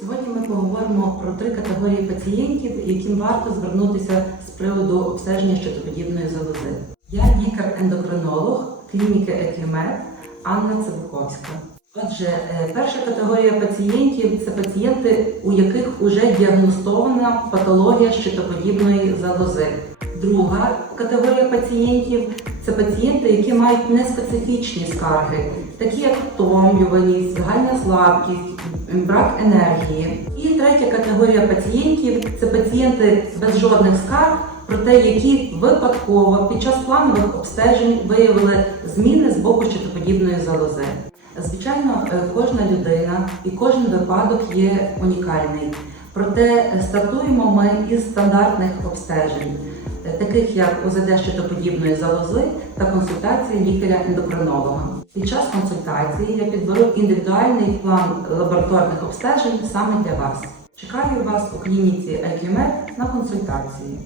Сьогодні ми поговоримо про три категорії пацієнтів, яким варто звернутися з приводу обстеження щитоподібної залози. Я лікар-ендокринолог клініки Екімед Анна Цивуковська. Отже, е, перша категорія пацієнтів це пацієнти, у яких вже діагностована патологія щитоподібної залози. Друга категорія пацієнтів це пацієнти, які мають неспецифічні скарги, такі як втомлюваність, загальна слабкість, брак енергії. І третя категорія пацієнтів це пацієнти без жодних скарг, проте які випадково під час планових обстежень виявили зміни з боку щитоподібної залози. Звичайно, е, кожна людина і кожен випадок є унікальний. Проте стартуємо ми із стандартних обстежень, таких як ОЗД щитоподібної залози та консультації лікаря-ендокринолога. Під час консультації я підберу індивідуальний план лабораторних обстежень саме для вас. Чекаю вас у клініці IQMed на консультації.